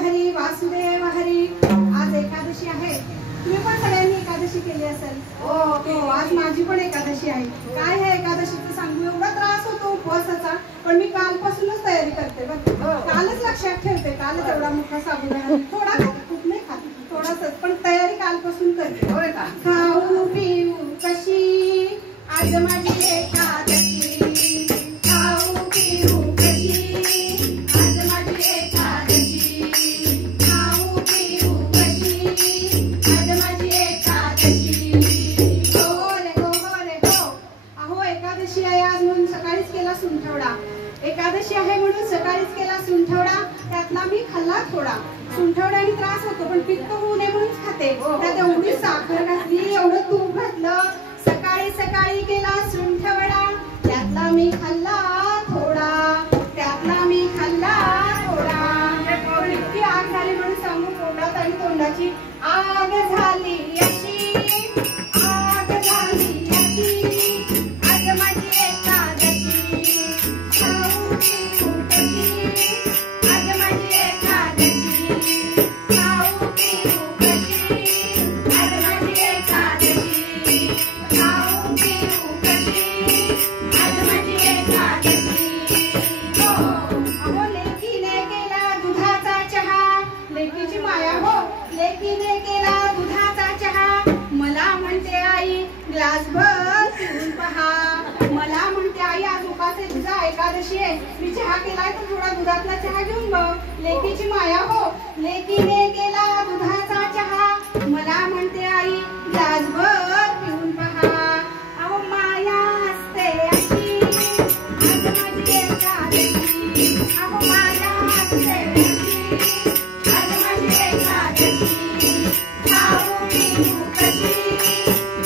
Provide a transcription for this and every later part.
हरी वासुदेव हरी। आज एकादशी आहे, तुम्ही पण सगळ्यांनी एकादशी केली असेल। हो, आज माझी पण एकादशी आहे। काय आहे एकादशीचं सांगू, एवढा त्रास होतो उपवासाचा, पण मी कालपासूनच तयारी करते बघ। कालच लक्षात ठेवते, कालच एवढा मोठा साबुदाणा थोडा खाते, खूप नाही खात, थोडासाच, पण तयारी कालपासून करते। होय का? खाऊ पिऊ कशी आज माझी एकादशी, खाऊ पिऊ कशी आज माझी एकादशी, खाऊ पिऊ कशी आज माझी एकादशी। हो रे हो, अहो एकादशी आहे आज म्हणून सकाळीच केला सुंठवडा। एकादशी आहे म्हणून सकाळीच केला सुंठवडा, त्यातला मी खाल्ला थोडा। सुंठवड्याने त्रास होतो, पण पित्त होऊ नये म्हणून खाते। त्यात एवढी साखर घातली, एवढं तूप घातलं, सकाळी सकाळी केला सुंठवडा, त्यातला मी खाल्ला थोडा, त्यातला मी खाल्ला थोडा। इतकी आग झाली म्हणून सांगू, पोटात आणि तोंडाची आग झाली अशी, आग झाली अशी आज माझी एकादशी, खाऊ पिऊ कशी आज माझी एकादशी, खाऊ पिऊ कशी आज माझी एकादशी, खाऊ पिऊ कशी आज माझी एकादशी। हो, अहो लेकीने केला दुधाचा चहा, लेकीची माया हो, लेकीने केला दुधाचा चहा, मला म्हणते आई ग्लासभर पिऊन पहा, मला म्हणते आई आज उपास आहे तुझा, एकादशी आहे, मी चहा केलाय तर थोडा दुधातला चहा घेऊन बघ। लेकीची माया हो, लेकीने केला दुधाचा चहा, मला म्हणते आई ग्लासभर पिऊन पहा। अहो माया असते अशी आज माझी एकादशी, अहो माया असते अशी आज माझी एकादशी, खाऊ पिऊ कशी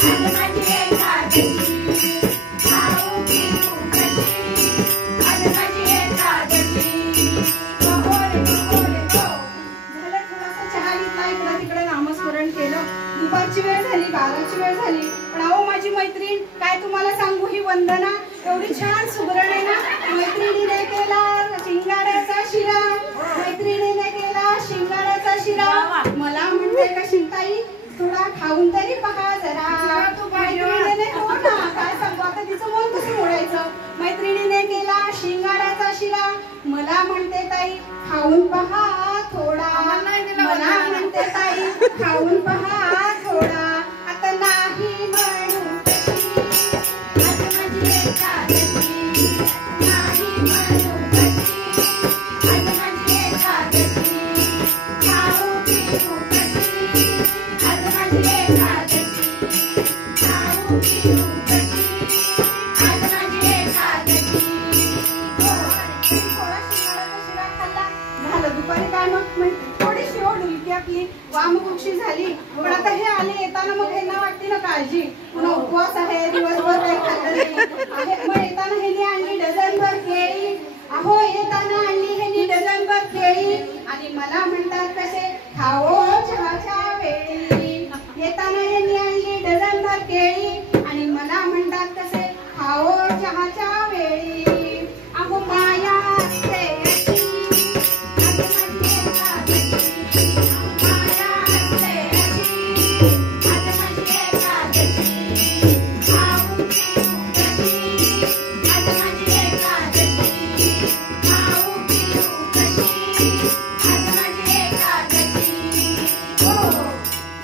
आज माझी एकादशी, खाऊ पिऊ कशी आज माझी एकादशी। हो रे हो, झालं थोडासा चहा घेतला, इकडं तिकडे नामस्मरण केलं, दुपारची वेळ झाली, 12ची वेळ झाली, पण अहो माझी मैत्रीण, काय तुम्हाला सांगू, ही वंदना एवढी छान सुगरण आहे ना। मैत्रिणीने केला शिंगाड्याचा शिरा, मैत्रिणीने केला शिंगाड्याचा शिरा, मला म्हणते का शिंताई थोडा खाऊन तरी पहा जरा। मैत्रिणीने हो ना, काय सांगू आता तिचं मन कसं मोडायचं। मैत्रिणीने केला शिंगाड्याचा शिरा, मला म्हणते ताई खाऊन पहा थोडा, मला म्हणते ताई खाऊन पहा थोडा, आता नाही म्हणू कशी आज माझी एकादशी, नाही म्हणू कशी आज माझी एकादशी, खाऊ पिऊ कशी आज माझी एकादशी, खाऊ पिऊ कशी आज माझी एकादशी। हो, थोडा शिंगाड्याचा शिरा खाल्ला, झालं दुपारी काय मग थोडीशी डुलकी आपली वामकुक्षी झाली, पण आता हे आले येताना मग ह्यांना वाटते ना काळजी, पुन्हा उपवास आहे, दिवसभर काही खाल्लं नाही आहे, मग येताना ह्यांनी आणली डझनभर केळी, अहो येताना आणली ह्यांनी डझनभर केळी, आणि मला म्हणतात कसे खाओ चहाच्या वेळी, येताना ह्यांनी आणली डझनभर केळी, आणि मला म्हणतात कसे खाओ चहाच्या वेळी। अहो माया असते अशी आज माझी एकादशी, माया असते अशी आज माझी एकादशी, खाऊ पिऊ कशी आज माझी एकादशी, खाऊ पिऊ कशी आज माझी एकादशी। हो,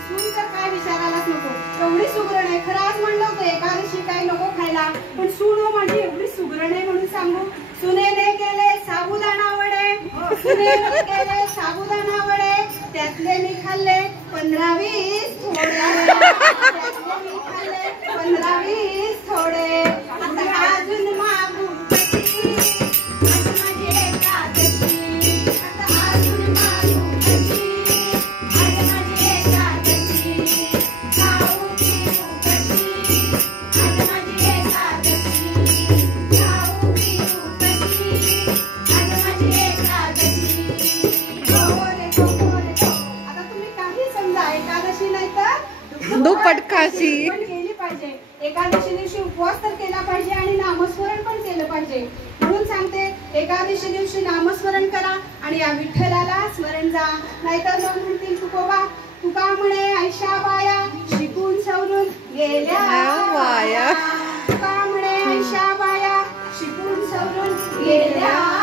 सून तर काय विचारायलाच नको, एवढी सुगरण आहे। खरं आज म्हणलं होतं एकादशी काय नको खायला, पण सून हो माझी एवढी सुगरण आहे म्हणून सांगू, सुनेने केले साबुदाणा वडे, सुनेने केले साबुदाणा वडे, त्यातले मी खाल्ले 15-20 थोडे, त्यातले मी खाल्ले 15-20 थोडे, आता अजून मागू कशी आज माझी एकादशी, आता अजून मागू कशी आज माझी एकादशी, खाऊ पिऊ कशी आज माझी एकादशी, खाऊ पिऊ कशी आज माझी एकादशी। हो रे हो, आता तुम्ही काही समजा, एकादशी नाही तर दुप्पट खाशी केली पाहिजे। एकादशी दिवशी उपवास तर केला पाहिजे आणि नामस्मरण पण केलं पाहिजे, म्हणून सांगते एकादशी दिवशी नामस्मरण करा आणि या विठ्ठलाला स्मरण जा. नाहीतर मग म्हणतील तुकोबा तुका म्हणे आयशा बाया शिकून सवरून गेल्या वाया. तुका म्हणे आयशा बाया शिकून सवरून गेल्या